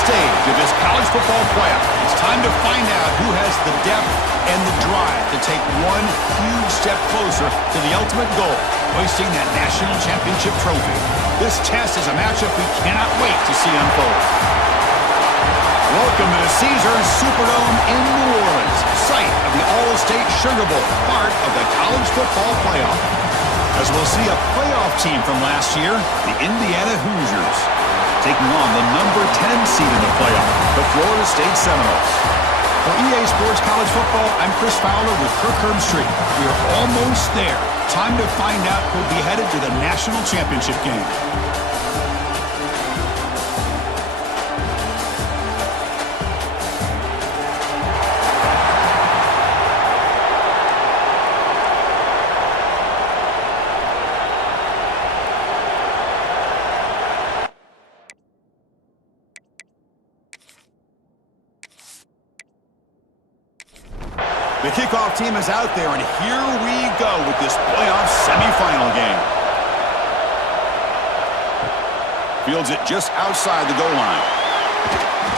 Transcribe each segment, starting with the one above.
stage of this college football playoff. It's time to find out who has the depth and the drive to take one huge step closer to the ultimate goal, hoisting that national championship trophy. This test is a matchup we cannot wait to see unfold. Welcome to the Caesars Superdome in New Orleans, site of the Allstate Sugar Bowl, part of the College Football Playoff. As we'll see a playoff team from last year, the Indiana Hoosiers, taking on the number 10 seed in the playoff, the Florida State Seminoles. For EA Sports College Football, I'm Chris Fowler with Kirk Herbstreit. We are almost there. Time to find out who'll be headed to the national championship game. The kickoff team is out there, and here we go with this playoff semifinal game. Fields it just outside the goal line.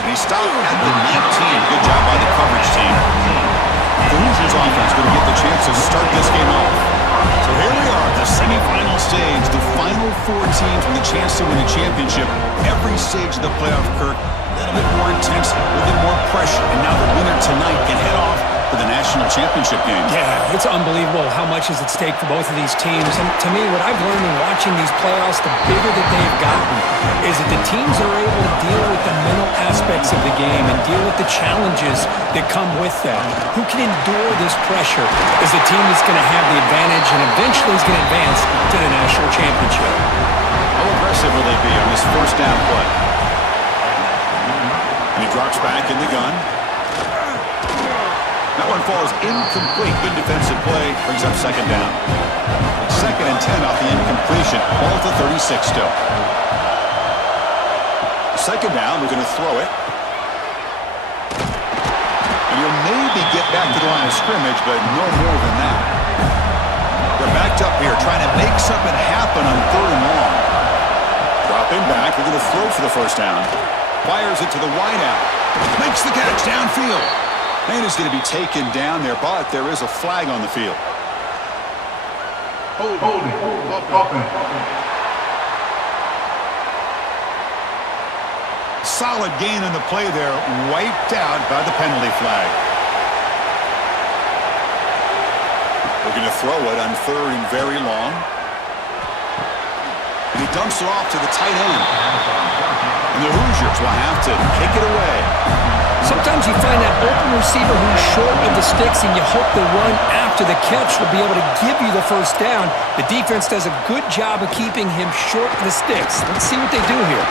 And he stopped at the 19. Good job by the coverage team. The Hoosiers offense going to get the chance to start this game off. So here we are, the semifinal stage, the final four teams with a chance to win the championship. Every stage of the playoff, Kirk, a little bit more intense, a little bit more pressure. And now the winner tonight can head off for the national championship game. Yeah, it's unbelievable how much is at stake for both of these teams. And to me, what I've learned in watching these playoffs, the bigger that they've gotten, is that the teams are able to deal with the mental aspects of the game and deal with the challenges that come with that. Who can endure this pressure is the team that's going to have the advantage and eventually is going to advance to the national championship. How aggressive will they be on this first down play? And he drops back in the gun. That one falls incomplete. Good defensive play. Brings up second down. Second and 10 off the incompletion. Ball to 36 still. Second down. We're going to throw it. And you'll maybe get back to the line of scrimmage, but no more than that. They're backed up here trying to make something happen on third and long. Dropping back. We're going to throw for the first down. Fires it to the wideout. Makes the catch downfield. And is going to be taken down there, but there is a flag on the field. Solid gain on the play there, wiped out by the penalty flag. We're going to throw it on third and very long. And he dumps it off to the tight end. And the Hoosiers will have to kick it away. Sometimes you find that open receiver who's short of the sticks, and you hope the run after the catch will be able to give you the first down. The defense does a good job of keeping him short of the sticks. Let's see what they do here.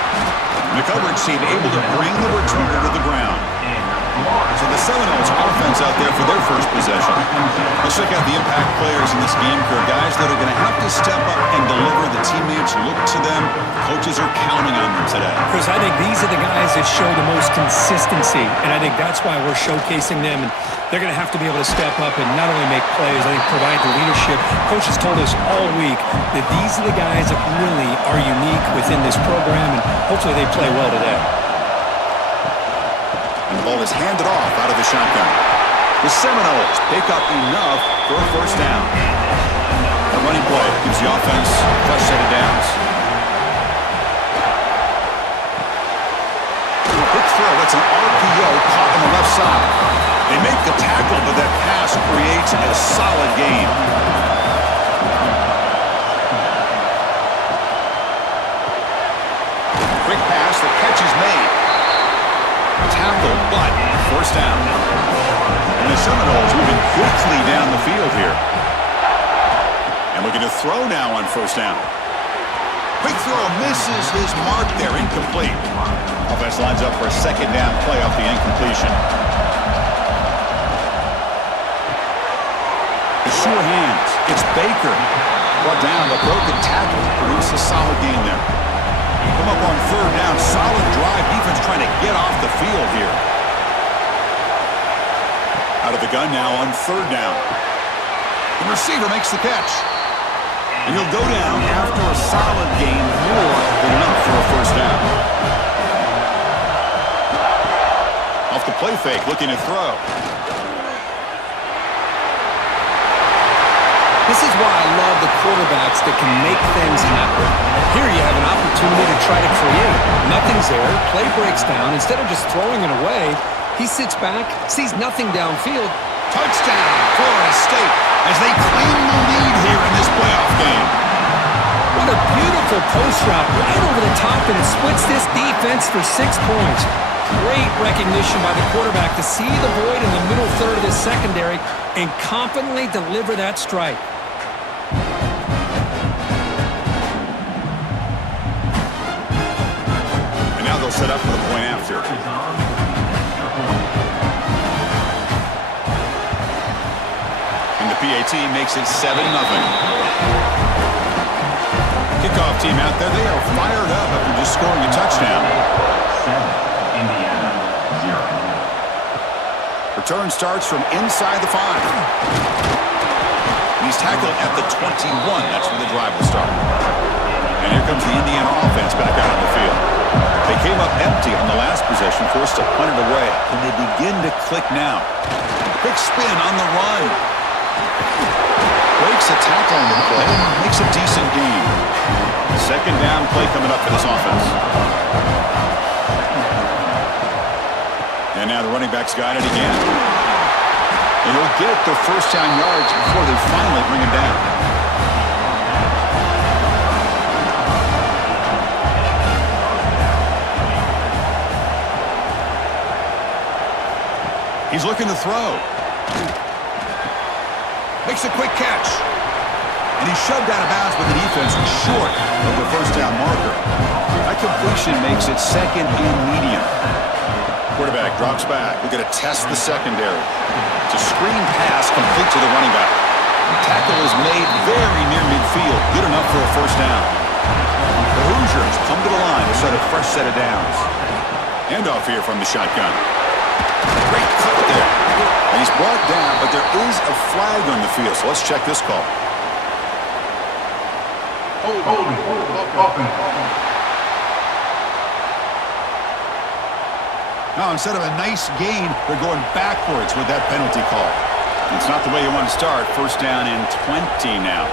The coverage team able to bring the returner to the ground. So the Seminoles offense out there for their first possession. Let's check out the impact players in this game, for guys that are going to have to step up and deliver. The teammates look to them. Coaches are counting on them today. Chris, I think these are the guys that show the most consistency, and I think that's why we're showcasing them. And they're going to have to be able to step up and not only make plays, I think provide the leadership. Coaches told us all week that these are the guys that really are unique within this program, and hopefully they play well today. And the ball is handed off out of the shotgun. The Seminoles pick up enough for a first down. A running play gives the offense a fresh set of downs. Quick throw, that's an RPO caught on the left side. They make the tackle, but that pass creates a solid gain. Quick pass, the catch is made. Tackle, but first down. And the Seminoles moving quickly down the field here. And we're going to throw now on first down. Quick throw, misses his mark there, incomplete. Offense lines up for a second down play off the incompletion. The sure hands, it's Baker. Brought down, the broken tackle produces a solid gain there. Come up on third down, solid drive. Defense trying to get off the field here. Out of the gun now on third down. The receiver makes the catch. And he'll go down after a solid gain, more than enough for a first down. off the play fake, looking to throw. This is why I love the quarterbacks that can make things happen. Here you have an opportunity to try to create. Nothing's there. Play breaks down. Instead of just throwing it away, he sits back, sees nothing downfield. Touchdown, Florida State, as they claim the lead here in this playoff game. What a beautiful post route right over the top, and it splits this defense for 6 points. Great recognition by the quarterback to see the void in the middle third of the secondary and confidently deliver that strike. And now they'll set up for the point after. And the PAT makes it 7-0. Kickoff team out there, they are fired up after just scoring a touchdown. 7, Indiana, 0. Return starts from inside the 5. He's tackled at the 21. That's where the drive will start. And here comes the Indiana offense back out on the field. They came up empty on the last possession, forced to punt it away. Can they begin to click now? Quick spin on the run. Breaks a tackle on the play, makes a decent gain. Second down play coming up for this offense. And now the running back's got it again. And he'll get the first down yards before they finally bring him down. He's looking to throw. Makes a quick catch. And he's shoved out of bounds, but the defense is short of the first down marker. That completion makes it second and medium. Quarterback drops back. We're going to test the secondary. It's a screen pass complete to the running back. The tackle is made very near midfield. Good enough for a first down. The Hoosiers come to the line to set a fresh set of downs. Handoff here from the shotgun. Great cut there. And he's brought down, but there is a flag on the field. So let's check this call. Now, instead of a nice gain, they're going backwards with that penalty call. It's not the way you want to start. First down and 20 now.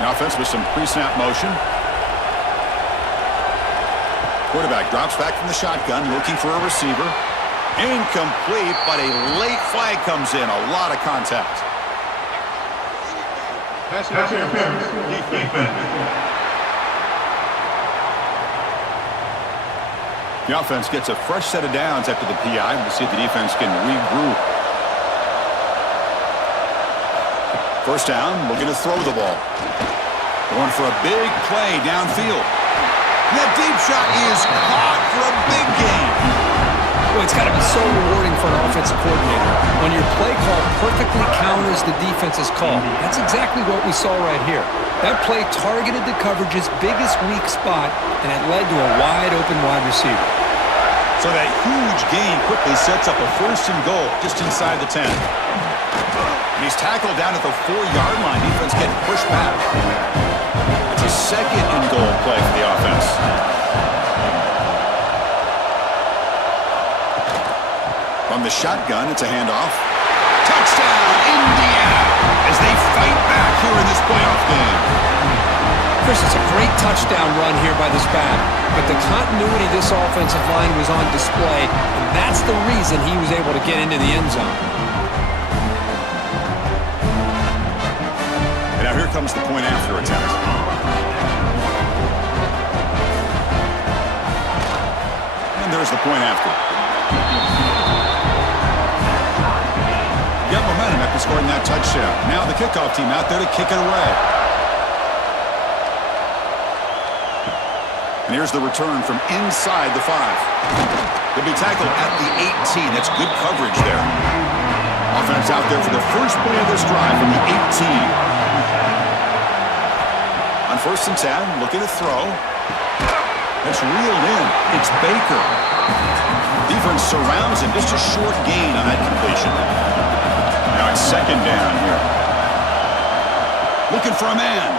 The offense with some pre-snap motion. Quarterback drops back from the shotgun, looking for a receiver. Incomplete, but a late flag comes in. A lot of contact. The offense gets a fresh set of downs after the PI. We'll see if the defense can regroup. First down, looking to throw the ball. Going for a big play downfield. That deep shot is caught for a big gain. Well, it's got to be so rewarding for an offensive coordinator when your play call perfectly counters the defense's call. That's exactly what we saw right here. That play targeted the coverage's biggest weak spot, and it led to a wide-open wide receiver. So that huge gain quickly sets up a first and goal just inside the 10. And he's tackled down at the 4-yard line. Defense getting pushed back. It's a second and goal play for the offense. From the shotgun, it's a handoff. Touchdown, Indiana, as they fight back here in this playoff game. Chris, it's a great touchdown run here by this back, but the continuity of this offensive line was on display, and that's the reason he was able to get into the end zone. And now here comes the point after attempt. And there's the point after. Got momentum after scoring that touchdown. Now the kickoff team out there to kick it away. And here's the return from inside the 5. They'll be tackled at the 18. That's good coverage there. Offense out there for the first play of this drive from the 18. On first and 10, looking to throw. That's reeled in. It's Baker. Defense surrounds him. Just a short gain on that completion. Now it's second down here. Looking for a man.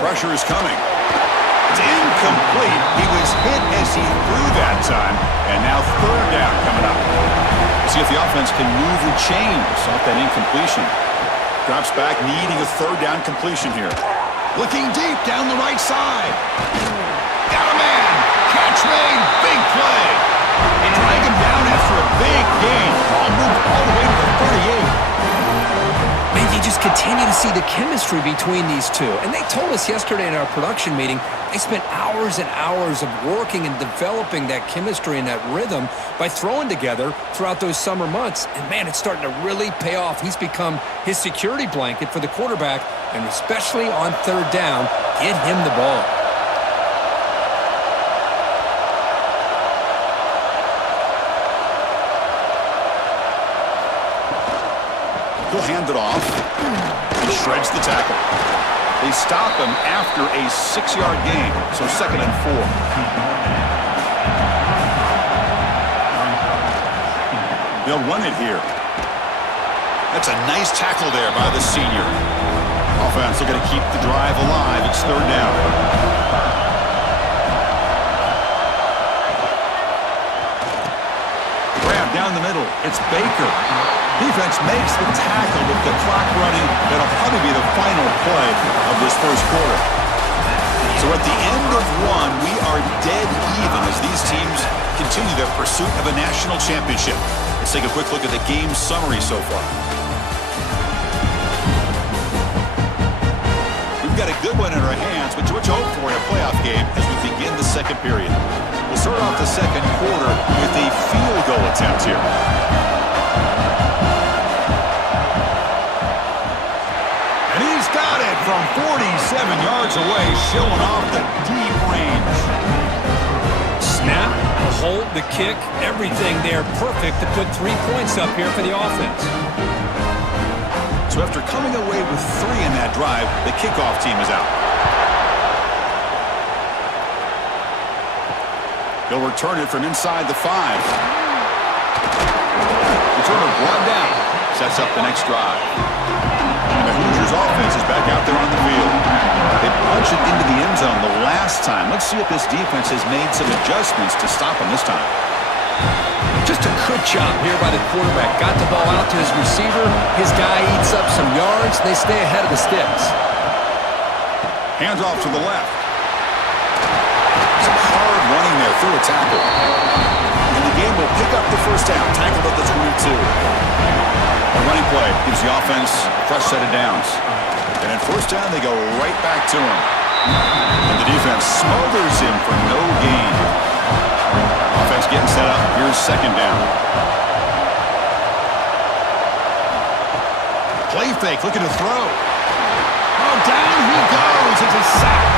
Pressure is coming. It's incomplete. He was hit as he threw that time. And now third down coming up. See if the offense can move the chains off that incompletion. Drops back, needing a third down completion here. Looking deep down the right side. Got a man. Catch made. Big play. They drag him down after a big gain. Ball moved all the way to the 38. Man, you just continue to see the chemistry between these two. And they told us yesterday in our production meeting, they spent hours and hours of working and developing that chemistry and that rhythm by throwing together throughout those summer months. And, man, it's starting to really pay off. He's become his security blanket for the quarterback, and especially on third down, get him the ball. He'll hand it off. He shreds the tackle. They stop him after a 6-yard gain, so 2nd and 4. They'll run it here. That's a nice tackle there by the senior. Offense looking to keep the drive alive. It's 3rd down. Grab down the middle. It's Baker. Defense makes the tackle with the clock running. That'll probably be the final play of this first quarter. So at the end of one, we are dead even as these teams continue their pursuit of a national championship. Let's take a quick look at the game summary so far. We've got a good one in our hands, but what you hope for in a playoff game as we begin the second period. We'll start off the second quarter with a field goal attempt here. Got it from 47 yards away, showing off the deep range. Snap, the hold, the kick, everything there perfect to put 3 points up here for the offense. So after coming away with 3 in that drive, the kickoff team is out. He'll return it from inside the 5. Returner brought down. Sets up the next drive. And the Hoosiers offense is back out there on the field. They punched it into the end zone the last time. Let's see if this defense has made some adjustments to stop him this time. Just a good job here by the quarterback. Got the ball out to his receiver. His guy eats up some yards. They stay ahead of the sticks. Hands off to the left. Some hard running there through a tackle. And the game will pick up the first down. Tackled at the 22. A running play gives the offense a fresh set of downs. And at first down, they go right back to him. And the defense smothers him for no gain. Offense getting set up. Here's 2nd down. Play fake, looking to throw. Oh, down he goes. It's a sack.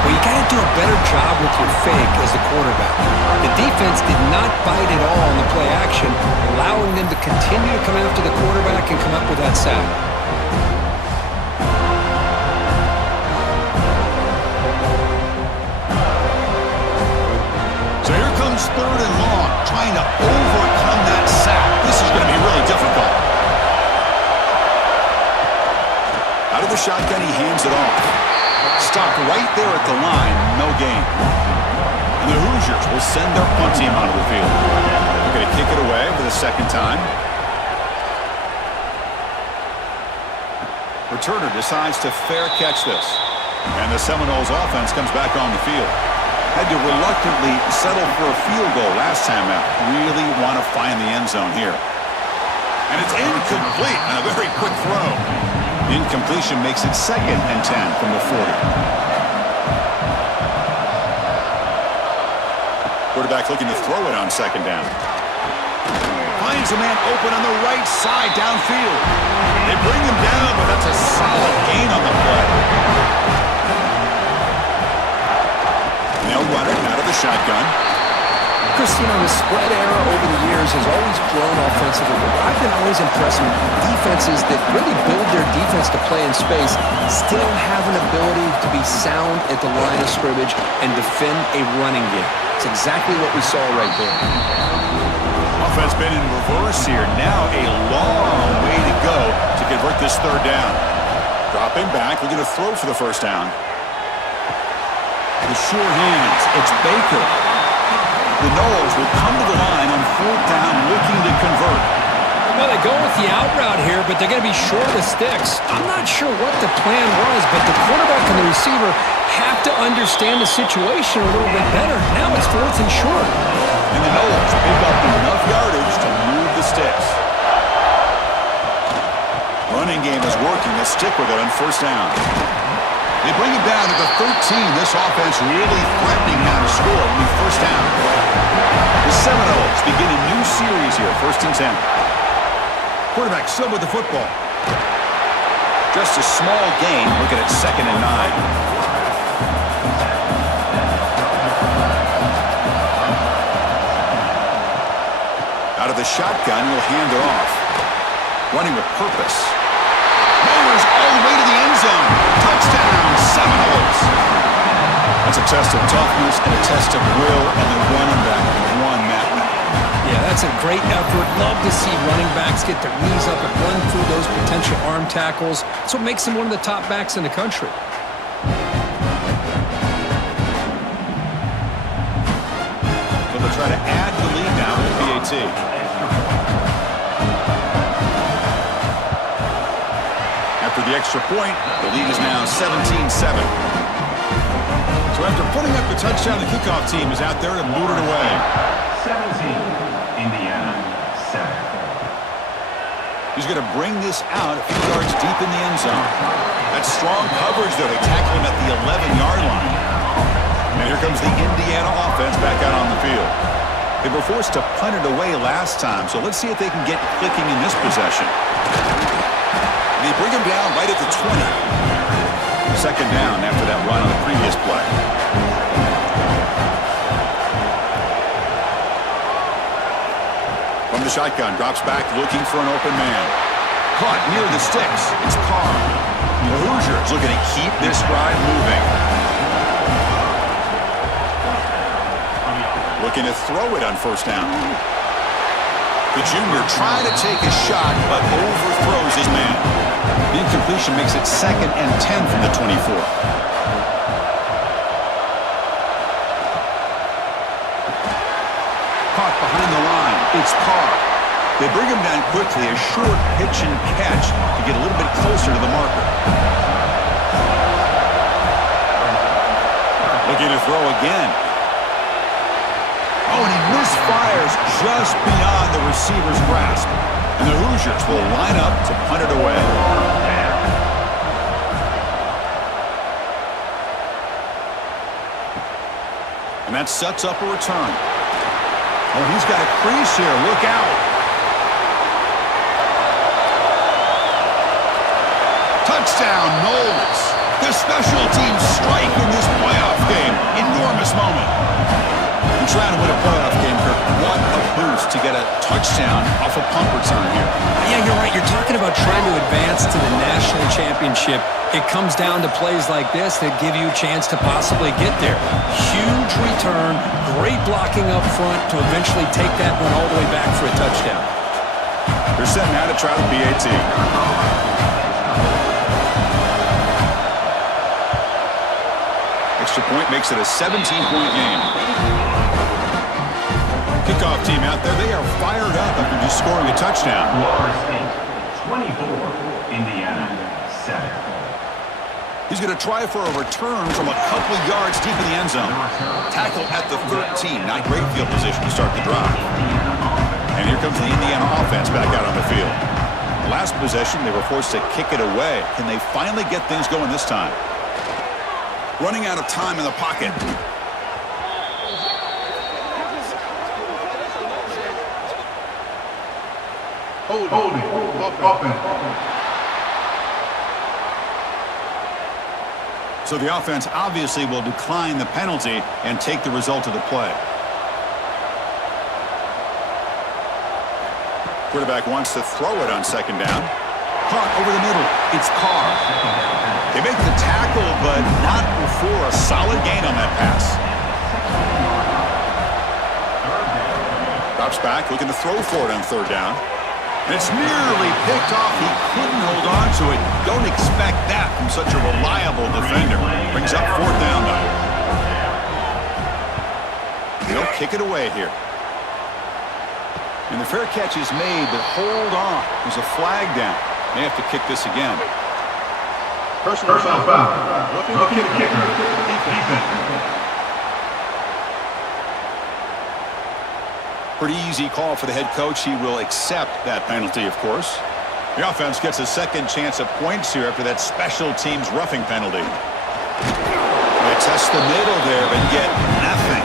Well, you got to do a better job with your fake as the quarterback. The defense did not bite at all on the play action, allowing them to continue to come after the quarterback and come up with that sack. So here comes 3rd and long, trying to overcome that sack. This is going to be really difficult. Out of the shotgun, he hands it off. Stopped right there at the line, no gain. And the Hoosiers will send their punt team out of the field. They're going to kick it away for the 2nd time. Returner decides to fair catch this. And the Seminoles offense comes back on the field. Had to reluctantly settle for a field goal last time out. Really want to find the end zone here. And it's incomplete on a very quick throw. Incompletion makes it 2nd and 10 from the 40. Quarterback looking to throw it on 2nd down. Finds a man open on the right side downfield. They bring him down, but that's a solid gain on the play. They'll run it out of the shotgun. Christine, the spread era over the years has always grown offensively. I've been always impressed with defenses that really build their defense to play in space, still have an ability to be sound at the line of scrimmage and defend a running game. It's exactly what we saw right there. Offense been in reverse here. Now a long way to go to convert this 3rd down. Dropping back, looking to throw for the 1st down. The sure hands. It's Baker. The Noles will come to the line on 4th down looking to convert. Well, they go with the out route here, but they're going to be short of sticks. I'm not sure what the plan was, but the quarterback and the receiver have to understand the situation a little bit better. Now it's 4th and short. And the Noles pick up enough yardage to move the sticks. Running game is working. They stick with it on 1st down. They bring it down to the 13. This offense really threatening now to score. It'll be 1st down. The Seminoles begin a new series here, 1st and 10. Quarterback still with the football. Just a small gain. Looking at 2nd and 9. Out of the shotgun, he'll hand it off. Running with purpose. Mowers all the way to the end zone. Touchdown, Seminoles. That's a test of toughness and a test of will, and the running back won that one. Yeah, that's a great effort. Love to see running backs get their knees up and run through those potential arm tackles. That's what makes him one of the top backs in the country. So they'll try to add the lead now to the PAT. After the extra point, the lead is now 17-7. So after putting up the touchdown, the kickoff team is out there to boot it away. 17, Indiana, 7. He's going to bring this out a few yards deep in the end zone. That's strong coverage, though. They tackle him at the 11-yard line. And here comes the Indiana offense back out on the field. They were forced to punt it away last time, so let's see if they can get clicking in this possession. They bring him down right at the 20. 2nd down after that run on the previous play. From the shotgun, drops back looking for an open man. Caught near the sticks. It's Carr. The Hoosiers looking to keep this drive moving. Looking to throw it on 1st down. The junior trying to take a shot, but overthrows his man. The incompletion makes it 2nd and 10 from the 24. Caught behind the line. It's Carr. They bring him down quickly. A short pitch and catch to get a little bit closer to the marker. Looking to throw again. Oh, and he misfires just beyond the receiver's grasp. And the Hoosiers will line up to punt it away. And that sets up a return. Oh, he's got a crease here. Look out. Touchdown, Noles. The special teams strike in this playoff game. Enormous moment. You're trying to win a playoff game, Kirk. What a boost to get a touchdown off a punt return here. Yeah, you're right. You're talking about trying to advance to the national championship. It comes down to plays like this that give you a chance to possibly get there. Huge return, great blocking up front to eventually take that one all the way back for a touchdown. They're setting out to try the PAT. Extra point makes it a 17-point game. Kickoff team out there, they are fired up after just scoring a touchdown. Florida State, 24, Indiana, 7. He's going to try for a return from a couple yards deep in the end zone. Tackle at the 13. Not great field position to start the drive. And here comes the Indiana offense back out on the field. Last possession, they were forced to kick it away. Can they finally get things going this time? Running out of time in the pocket. Holding, open. So the offense obviously will decline the penalty and take the result of the play. Quarterback wants to throw it on 2nd down. Caught over the middle. It's Carr. They make the tackle, but not before a solid gain on that pass. Drops back, looking to throw for it on 3rd down. And it's nearly picked off. He couldn't hold on to it. Don't expect that from such a reliable defender. Brings up 4th down, though. They'll kick it away here. And the fair catch is made, but hold on. There's a flag down. They have to kick this again. Personal foul. Looking to kicker. Defense. Pretty easy call for the head coach. He will accept that penalty, of course. The offense gets a second chance at points here after that special teams roughing penalty. They test the middle there, but get nothing.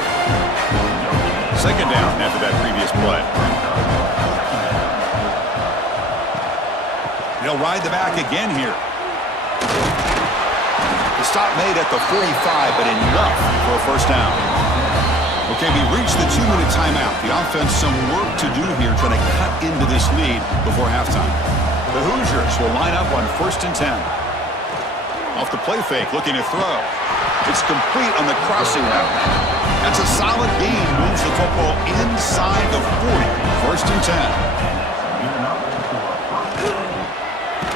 Second down after that previous play. They'll ride the back again here. The stop made at the 45, but enough for a first down. Okay, we reached the 2-minute timeout. The offense some work to do here trying to cut into this lead before halftime. The Hoosiers will line up on 1st and 10. Off the play fake, looking to throw. It's complete on the crossing route. That's a solid gain. Moves the football inside the 40. 1st and 10.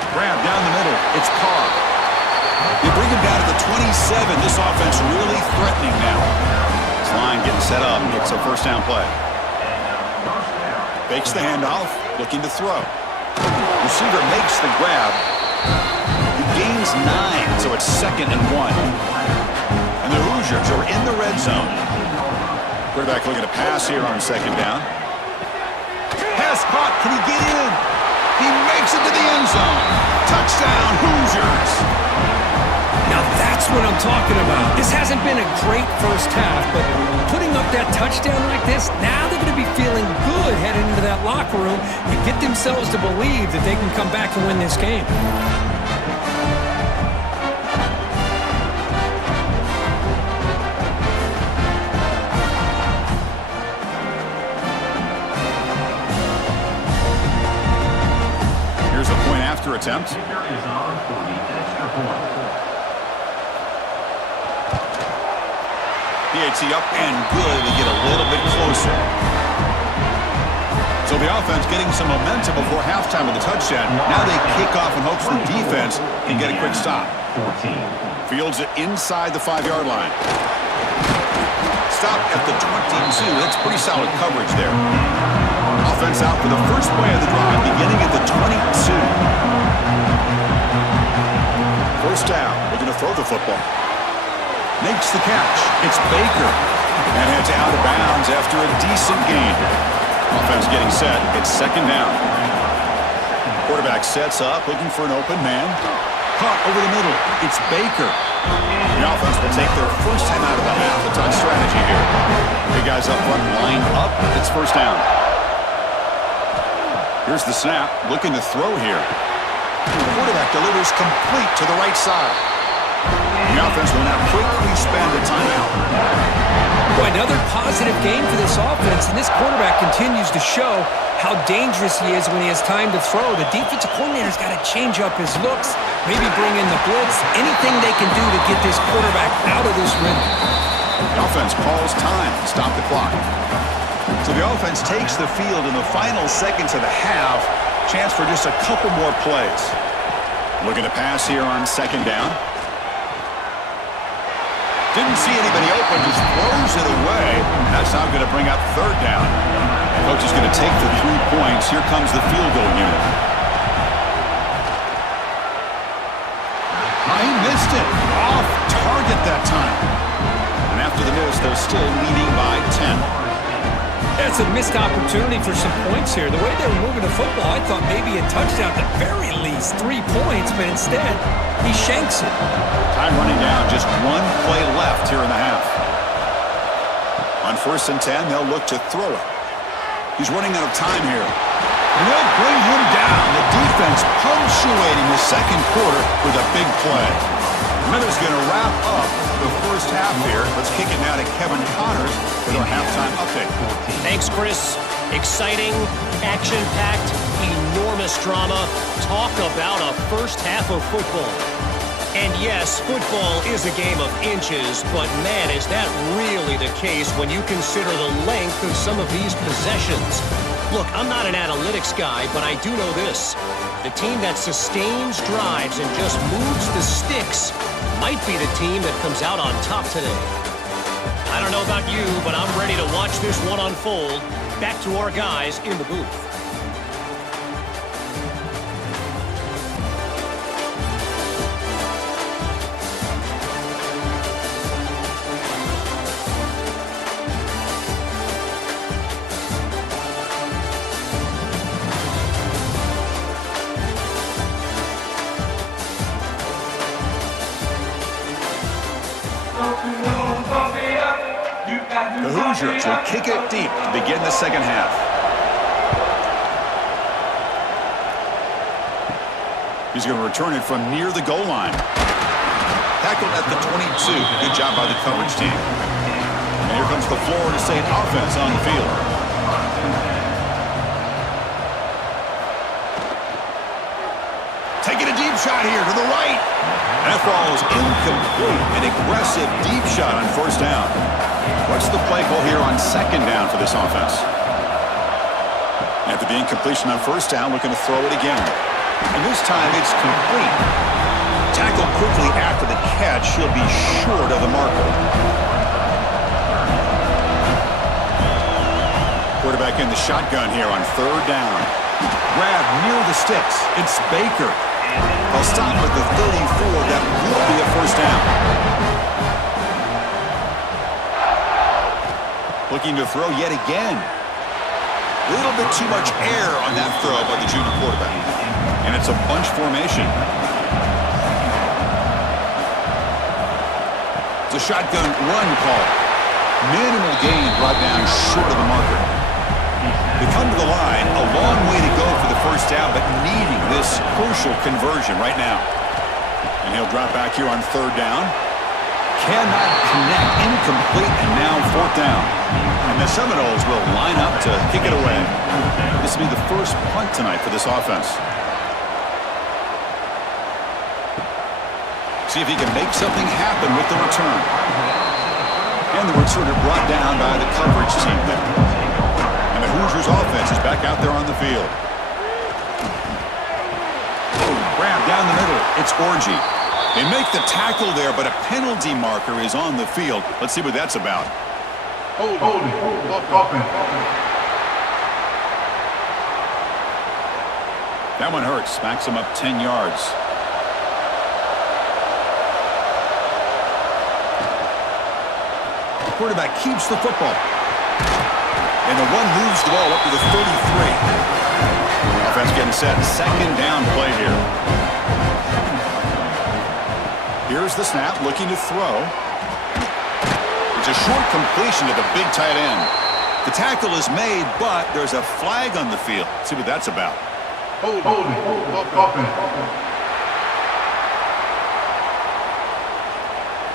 Grab down the middle. It's Carr. They bring him down to the 27. This offense really threatening now. This line getting set up. It's a first down play. Fakes the handoff. Looking to throw. Receiver makes the grab. He gains 9, so it's 2nd and 1. And the Hoosiers are in the red zone. Quarterback looking to pass here on 2nd down. Pass caught. Can he get in? He makes it to the end zone. Touchdown, Hoosiers. Now that's what I'm talking about. This hasn't been a great first half, but putting up that touchdown like this, now they're going to be feeling good heading into that locker room and get themselves to believe that they can come back and win this game. Here's a point after attempt. Kicker is on for the extra point. PAT up and good to get a little bit closer. So the offense getting some momentum before halftime with the touchdown. Now they kick off in hopes the defense can get a quick stop. 14. Fields it inside the 5-yard line. Stop at the 22. That's pretty solid coverage there. Offense out for the first play of the drive, beginning at the 22. First down, looking to throw the football. Makes the catch. It's Baker. And heads out of bounds after a decent gain. Offense getting set. It's 2nd down. Quarterback sets up, looking for an open man. Caught over the middle. It's Baker. The offense will take their first time out of the half. It's on strategy here. Big guys up front, lined up. It's first down. Here's the snap. Looking to throw here. The quarterback delivers complete to the right side. The offense will now quickly spend a timeout. Boy, another positive game for this offense, and this quarterback continues to show how dangerous he is when he has time to throw. The defensive coordinator's got to change up his looks, maybe bring in the blitz, anything they can do to get this quarterback out of this rhythm. The offense calls time to stop the clock. So the offense takes the field in the final seconds of the half. Chance for just a couple more plays. Looking to pass here on 2nd down. Didn't see anybody open, just throws it away. That's now going to bring up 3rd down. Coach is going to take the 3 points. Here comes the field goal unit. He missed it. Off target that time. And after the miss, they're still leading by 10. That's a missed opportunity for some points here. The way they were moving the football, I thought maybe a touchdown, at the very least 3 points, but instead, he shanks it. Time running down, just 1 play left here in the half. On 1st and 10, they'll look to throw it. He's running out of time here. And they'll bring him down. The defense punctuating the 2nd quarter with a big play. Miller's going to wrap up the first half here. Let's kick it now to Kevin Connors with our halftime update. Thanks, Chris. Exciting, action-packed, enormous drama. Talk about a first half of football. And yes, football is a game of inches, but man, is that really the case when you consider the length of some of these possessions. Look, I'm not an analytics guy, but I do know this. The team that sustains drives and just moves the sticks might be the team that comes out on top today. I don't know about you, but I'm ready to watch this one unfold. Back to our guys in the booth. The Hoosiers will kick it deep to begin the second half. He's going to return it from near the goal line. Tackled at the 22. Good job by the coverage team. And here comes the Florida State offense on the field. Taking a deep shot here to the right. And that ball is incomplete. An aggressive deep shot on first down. What's the play call here on second down for this offense? After the incompletion on first down, looking to throw it again. And this time it's complete. Tackled quickly after the catch. He'll be short of the marker. Quarterback in the shotgun here on third down. Grab near the sticks. It's Baker. They'll stop at the 34. That will be a first down. Looking to throw yet again. A little bit too much air on that throw by the junior quarterback. And it's a bunch formation. It's a shotgun run call. Minimal gain brought down short of the marker. They come to the line, a long way to go for the first down, but needing this crucial conversion right now. And he'll drop back here on third down. Cannot connect, incomplete, and now fourth down. And the Seminoles will line up to kick it away. This will be the first punt tonight for this offense. See if he can make something happen with the return. And the returner brought down by the coverage team there. And the Hoosiers offense is back out there on the field. Grab down the middle. It's Orgy. They make the tackle there, but a penalty marker is on the field. Let's see what that's about. Holding. Offense. That one hurts. Smacks him up 10 yards. The quarterback keeps the football. And the one moves the ball up to the 33. Offense getting set. Second down play here. Here's the snap, looking to throw. It's a short completion to the big tight end. The tackle is made, but there's a flag on the field. Let's see what that's about. Holding. Offense.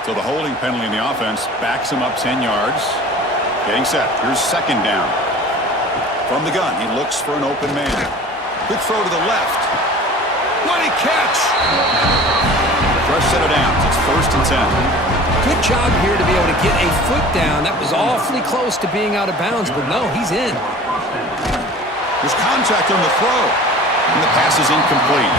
So the holding penalty in the offense backs him up 10 yards. Getting set. Here's second down. From the gun, he looks for an open man. Quick throw to the left. What a catch! Fresh set of downs. It's first and 10. Good job here to be able to get a foot down. That was awfully close to being out of bounds, but no, he's in. There's contact on the throw. And the pass is incomplete.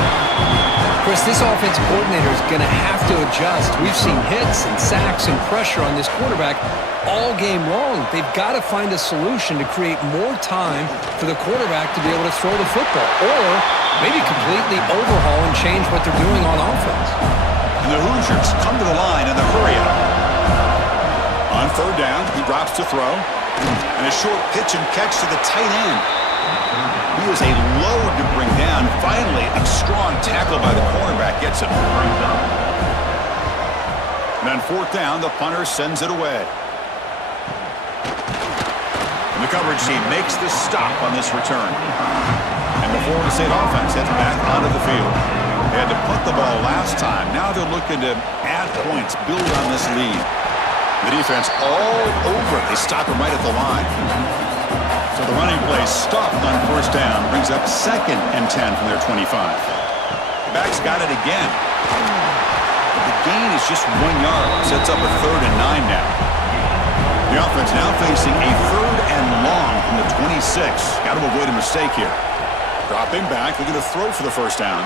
Chris, this offensive coordinator is going to have to adjust. We've seen hits and sacks and pressure on this quarterback all game long. They've got to find a solution to create more time for the quarterback to be able to throw the football, or maybe completely overhaul and change what they're doing on offense. And the Hoosiers come to the line in the hurry-up. On third down, he drops to throw. And a short pitch and catch to the tight end. He was a load to bring down. Finally, a strong tackle by the cornerback gets him. And on fourth down, the punter sends it away. And the coverage team makes the stop on this return. And the Florida State offense heads back onto the field. They had to punt the ball last time. Now they're looking to add points, build on this lead. The defense all over. They stop him right at the line. So the running play stopped on first down, brings up second and 10 from their 25. The backs got it again. But the gain is just 1 yard. Sets up a third and 9 now. The offense now facing a third and long from the 26. Got to avoid a mistake here. Dropping back, looking to throw for the first down.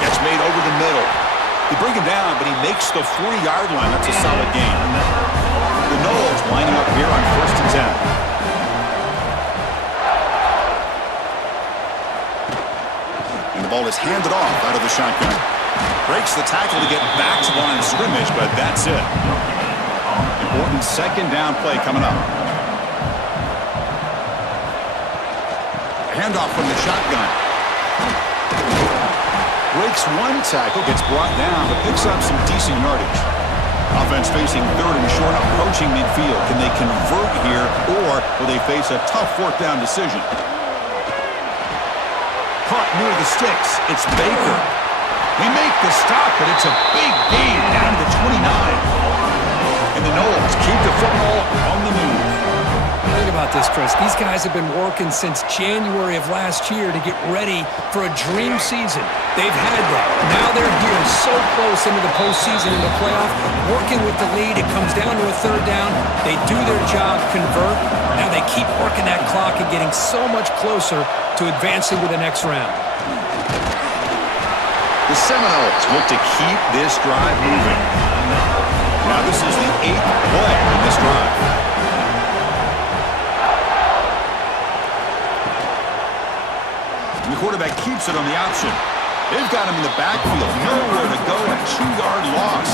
Catch made over the middle. They bring him down, but he makes the 40-yard line. That's a solid gain. The Noles lining up here on 1st and 10. And the ball is handed off out of the shotgun. Breaks the tackle to get back to the line of scrimmage, but that's it. Important 2nd down play coming up. Handoff from the shotgun. Breaks one tackle, gets brought down, but picks up some decent yardage. Offense facing 3rd and short, approaching midfield. Can they convert here, or will they face a tough 4th down decision? Caught near the sticks. It's Baker. They make the stop, but it's a big gain down to the 29. And the Noles keep the football on the move. Think about this, Chris. These guys have been working since January of last year to get ready for a dream season. They've had that. Now they're here so close into the postseason in the playoff, working with the lead. It comes down to a 3rd down. They do their job, convert. Now they keep working that clock and getting so much closer to advancing to the next round. The Seminoles look to keep this drive moving. Now this is the 8th play in this drive. The quarterback keeps it on the option. They've got him in the backfield. Nowhere to go. A 2-yard loss.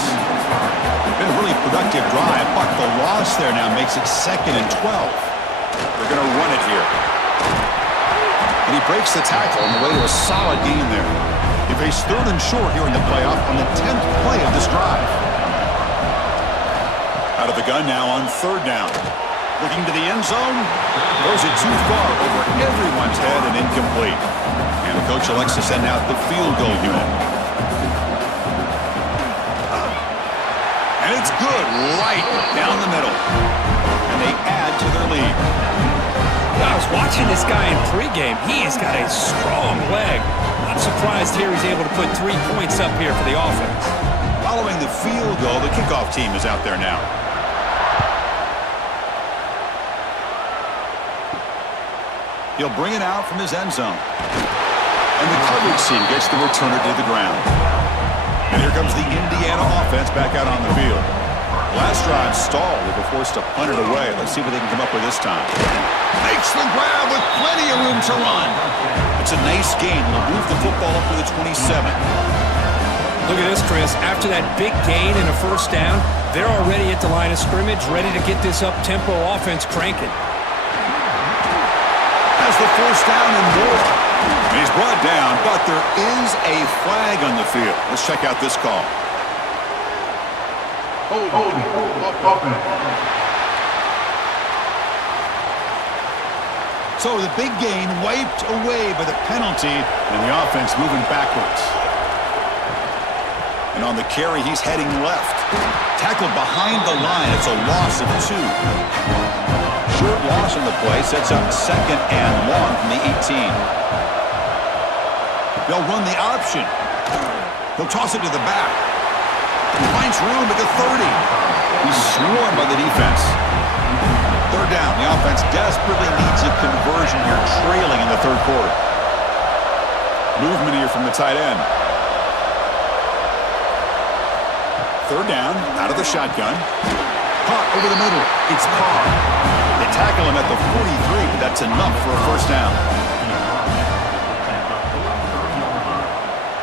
Been a really productive drive, but the loss there now makes it 2nd and 12. They're going to run it here. And he breaks the tackle on the way to a solid gain there. They face 3rd and short here in the playoff on the 10th play of this drive. Out of the gun now on 3rd down. Looking to the end zone. Throws it too far over everyone's head and incomplete. And the coach elects to send out the field goal unit. And it's good right down the middle. And they add to their lead. I was watching this guy in pregame. He has got a strong leg. Not surprised here he's able to put 3 points up here for the offense. Following the field goal, the kickoff team is out there now. He'll bring it out from his end zone. And the coverage team gets the returner to the ground. And here comes the Indiana offense back out on the field. Last drive stalled. They were forced to punt it away. Let's see what they can come up with this time. Makes the grab with plenty of room to run. It's a nice gain. They'll move the football up to the 27. Look at this, Chris. After that big gain and a 1st down, they're already at the line of scrimmage, ready to get this up-tempo offense cranking. Has the 1st down and more. He's brought down, but there is a flag on the field. Let's check out this call. Holding. Offense. So the big gain wiped away by the penalty, and the offense moving backwards. And on the carry, he's heading left. Tackled behind the line. It's a loss of 2. Short loss on the play sets up 2nd and 1 from the 18. They'll run the option. He'll toss it to the back. He finds room at the 30. He's swarmed by the defense. 3rd down. The offense desperately needs a conversion here, trailing in the 3rd quarter. Movement here from the tight end. 3rd down, out of the shotgun. Caught over the middle. It's Carr. They tackle him at the 43, but that's enough for a 1st down.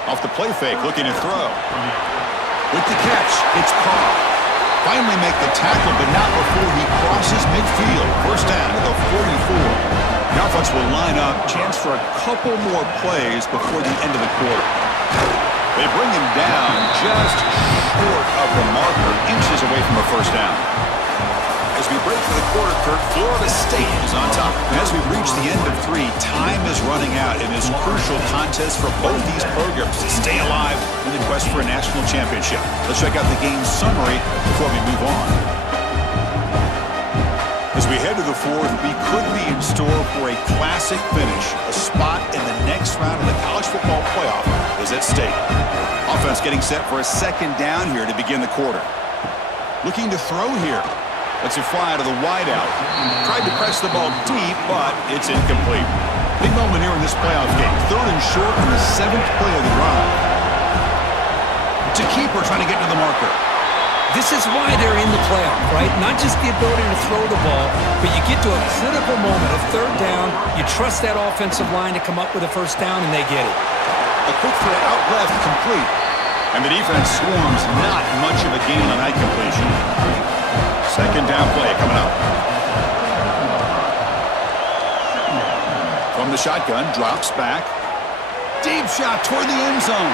Off the play fake, looking to throw. With the catch, it's Carr. Finally make the tackle, but not before he crosses midfield. 1st down at the 44. The offense will line up. Chance for a couple more plays before the end of the quarter. They bring him down just short of the marker, inches away from a 1st down. As we break for the quarter, Kurt, Florida State is on top. As we reach the end of 3, time is running out in this crucial contest for both these programs to stay alive in the quest for a national championship. Let's check out the game summary before we move on. As we head to the 4th, we could be in store for a classic finish. A spot in the next round of the College Football Playoff is at stake. Offense getting set for a 2nd down here to begin the quarter. Looking to throw here. Lets it fly to the wideout. Tried to press the ball deep, but it's incomplete. Big moment here in this playoff game. 3rd and short on the 7th play of the drive. To keep keeper trying to get to the marker. This is why they're in the playoff, right? Not just the ability to throw the ball, but you get to a critical moment, a third down, you trust that offensive line to come up with a first down, and they get it. A quick throw out left, complete. And the defense swarms, not much of a gain on that completion. Second down play coming up. From the shotgun, drops back. Deep shot toward the end zone.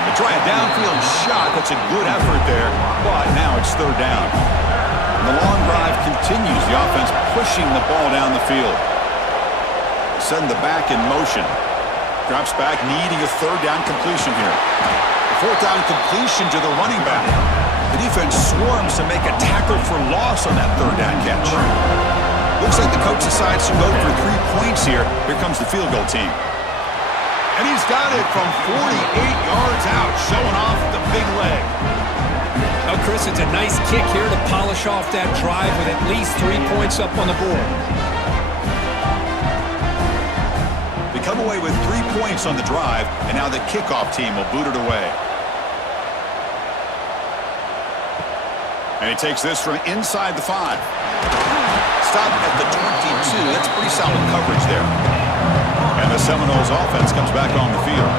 They try a downfield shot. That's a good effort there, but now it's third down. And the long drive continues. The offense pushing the ball down the field. Send the back in motion. Drops back, needing a third down completion here. The fourth down completion to the running back. The defense swarms to make a tackle for loss on that third down catch. Looks like the coach decides to go for 3 points here. Here comes the field goal team. And he's got it from 48 yards out, showing off the big leg. Now, Chris, it's a nice kick here to polish off that drive with at least 3 points up on the board. They come away with 3 points on the drive, and now the kickoff team will boot it away. And he takes this from inside the 5. Stop at the 22. That's pretty solid coverage there. And the Seminoles offense comes back on the field.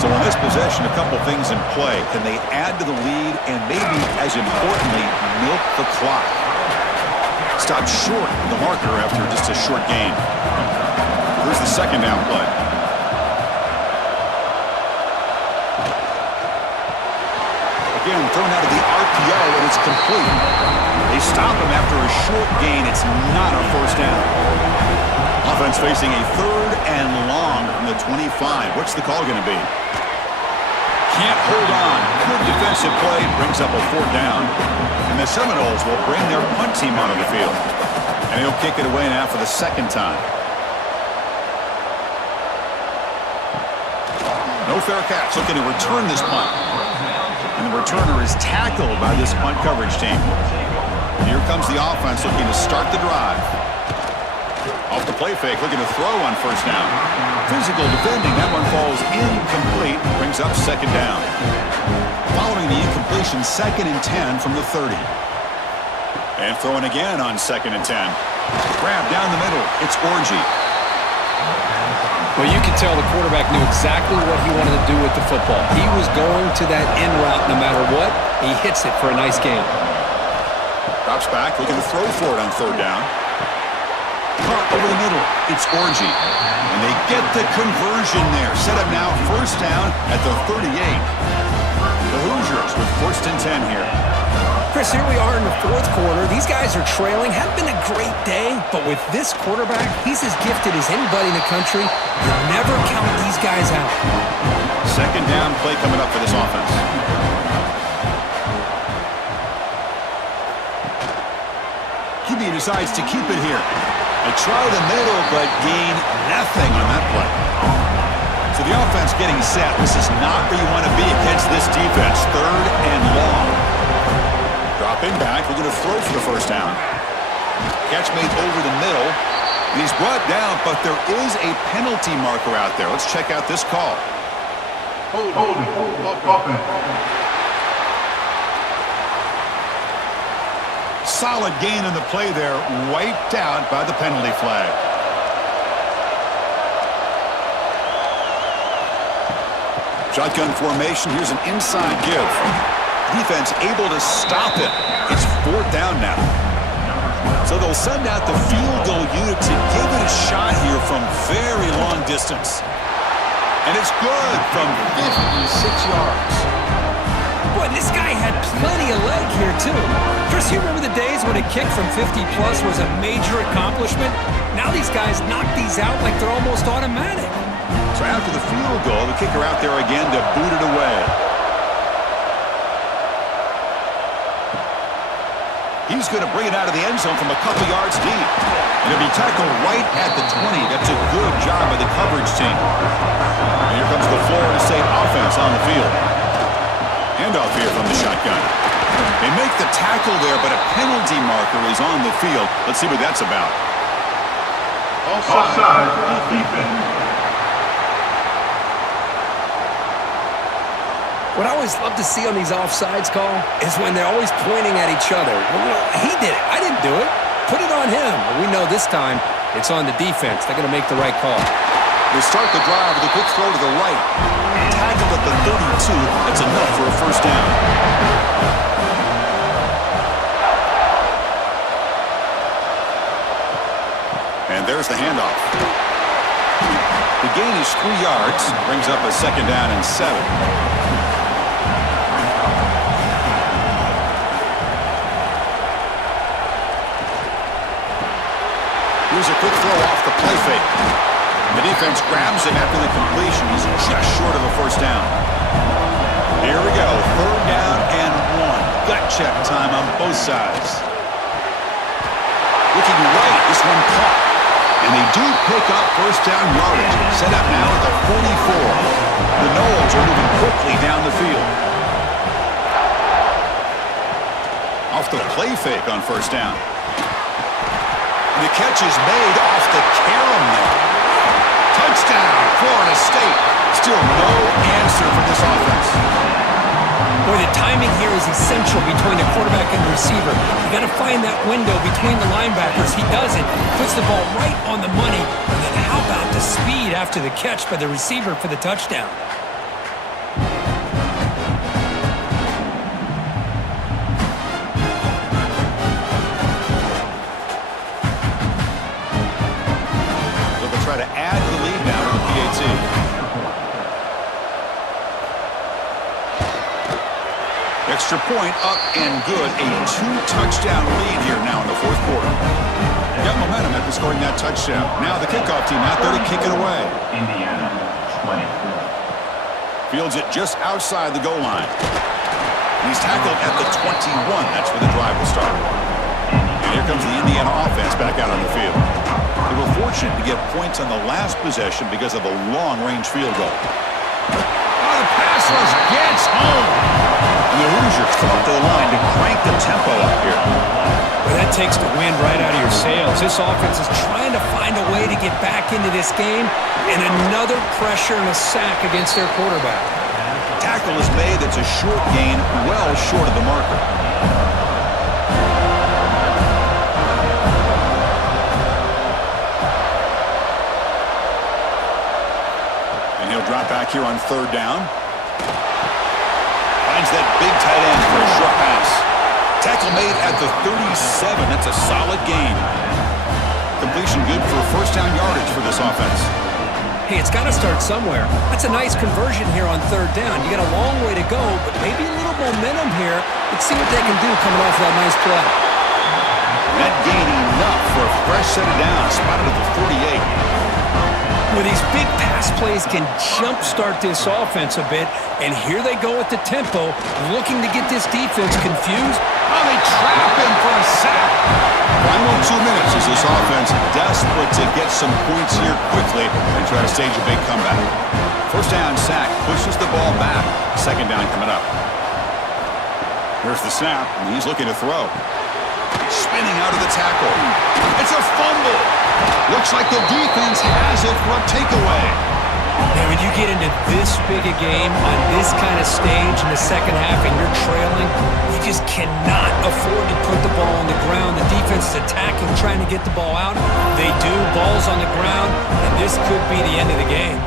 So on this possession, a couple things in play. Can they add to the lead and maybe, as importantly, milk the clock? Stop short of the marker after just a short gain. Here's the second down play. Again, thrown out of the RPO, and it's complete. They stop him after a short gain. It's not a first down. Offense facing a third and long from the 25. What's the call going to be? Can't hold on. Good defensive play. Brings up a fourth down. And the Seminoles will bring their punt team onto the field. And he'll kick it away now for the second time. No fair catch. Looking to return this punt. And the returner is tackled by this punt coverage team. Here comes the offense looking to start the drive. Off the play fake, looking to throw on first down. Physical defending, that one falls incomplete, brings up second down. Following the incompletion, 2nd and 10 from the 30. And throwing again on 2nd and 10. Grab down the middle, it's Orgy. Well, you can tell the quarterback knew exactly what he wanted to do with the football. He was going to that end route no matter what. He hits it for a nice gain. Drops back, looking to throw for it on third down. Caught over the middle, it's Orgy. And they get the conversion there. Set up now, first down at the 38. The Hoosiers with 1st and 10 here. Chris, here we are in the 4th quarter. These guys are trailing. Hadn't been a great day, but with this quarterback, he's as gifted as anybody in the country. You never count these guys out. Second down play coming up for this offense. QB decides to keep it here. They try the middle, but gain nothing on that play. So the offense getting set. This is not where you want to be against this defense. 3rd and long. Dropping back. We're going to throw for the first down. Catch made over the middle. And he's brought down, but there is a penalty marker out there. Let's check out this call. Holding. Offense. Solid gain in the play there, wiped out by the penalty flag. Shotgun formation, here's an inside give. Defense able to stop it. It's 4th down now. So they'll send out the field goal unit to give it a shot here from very long distance. And it's good from 56 yards. Boy, this guy had plenty of leg here, too. Chris, you remember the days when a kick from 50-plus was a major accomplishment? Now these guys knock these out like they're almost automatic. So after the field goal, the kicker out there again to boot it away. He's going to bring it out of the end zone from a couple yards deep. And it'll be tackled right at the 20. That's a good job by the coverage team. And here comes the Florida State offense on the field. Handoff here from the shotgun. They make the tackle there, but a penalty marker is on the field. Let's see what that's about. Offside. Defense. What I always love to see on these offsides call is when they're always pointing at each other. Well, he did it. I didn't do it. Put it on him. But we know this time it's on the defense. They're going to make the right call. They start the drive with a quick throw to the right. Tackled at the 32. That's enough for a first down. And there's the handoff. The gain is 3 yards. Brings up a second down and 7. Here's a quick throw off the play fake. The defense grabs him after the completion. He's just short of a first down. Here we go. 3rd down and 1. Gut check time on both sides. Looking right. This one caught. And they do pick up first down yardage. Set up now at the 44. The Noles are moving quickly down the field. Off the play fake on first down. The catch is made off the carom there. Touchdown, Florida State. Still no answer for this offense. Boy, the timing here is essential between the quarterback and the receiver. You got to find that window between the linebackers. He does it. Puts the ball right on the money. And then how about the speed after the catch by the receiver for the touchdown? Try to add the lead now to the PAT. Extra point up and good. A 2-touchdown lead here now in the 4th quarter. Got momentum after scoring that touchdown. Now the kickoff team out there to kick it away. Indiana, 20. Fields it just outside the goal line. He's tackled at the 21. That's where the drive will start. And here comes the Indiana offense back out on the field. They were fortunate to get points on the last possession because of a long-range field goal. Oh, the pass rush gets home. And the Hoosiers come up to the line to crank the tempo up here. Well, that takes the wind right out of your sails. This offense is trying to find a way to get back into this game, and another pressure and a sack against their quarterback. Tackle is made. That's a short gain, well short of the marker. Drop back here on 3rd down. Finds that big tight end for a short pass. Tackle made at the 37. That's a solid gain. Completion good for first down yardage for this offense. Hey, it's got to start somewhere. That's a nice conversion here on 3rd down. You got a long way to go, but maybe a little momentum here. Let's see what they can do coming off that nice play. That gain enough for a fresh set of downs. Spotted at the 48. Well, these big pass plays can jumpstart this offense a bit, and here they go at the tempo, looking to get this defense confused. Oh, they trap him for a sack. Final 2 minutes as this offense desperate to get some points here quickly and try to stage a big comeback. First down sack, pushes the ball back. Second down coming up. Here's the snap, and he's looking to throw. Spinning out of the tackle. It's a fumble. Looks like the defense has it for a takeaway. And when you get into this big a game on this kind of stage in the second half and you're trailing, you just cannot afford to put the ball on the ground. The defense is attacking, trying to get the ball out. They do. Ball's on the ground, and this could be the end of the game.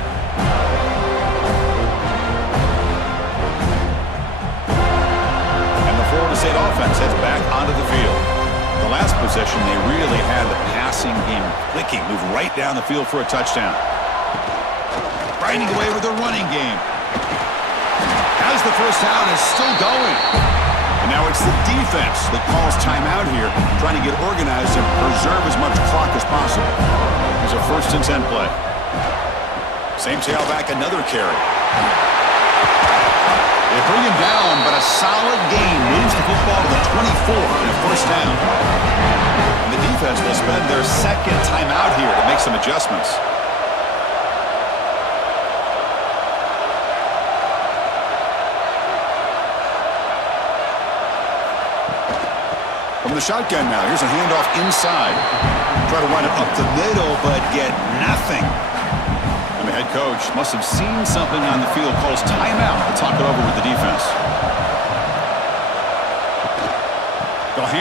And the Florida State offense heads back onto the field. The last possession, they really had the passing game clicking. Moved right down the field for a touchdown. Grinding away with the running game. Has the first down, is still going. And now it's the defense that calls timeout here, trying to get organized and preserve as much clock as possible. There's a 1st and 10 play. Same tailback, another carry. They bring him down, but a solid gain moves the football to the 24 and a first down. And the defense will spend their 2nd timeout here to make some adjustments. From the shotgun now, here's a handoff inside. Try to run it up the middle, but get nothing. And the head coach must have seen something on the field, calls timeout to talk it over with the defense.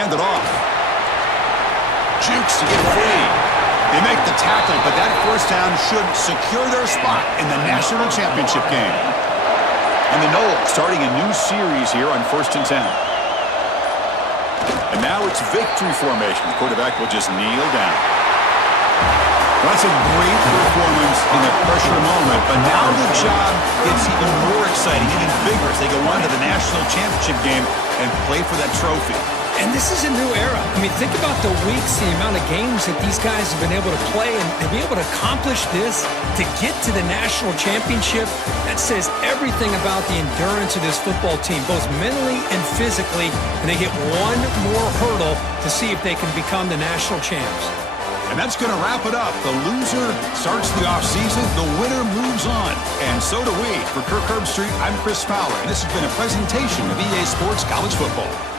hand it off. Jukes to get free. They make the tackle, but that first down should secure their spot in the national championship game. And the Noles starting a new series here on 1st and 10. And now it's victory formation. The quarterback will just kneel down. That's a great performance in a pressure moment, but now the job gets even more exciting, even bigger as they go on to the national championship game and play for that trophy. And this is a new era. I mean, think about the weeks, the amount of games that these guys have been able to play, and to be able to accomplish this, to get to the national championship, that says everything about the endurance of this football team, both mentally and physically, and they hit one more hurdle to see if they can become the national champs. And that's going to wrap it up. The loser starts the offseason. The winner moves on. And so do we. For Kirk Herbstreit, I'm Chris Fowler. And this has been a presentation of EA Sports College Football.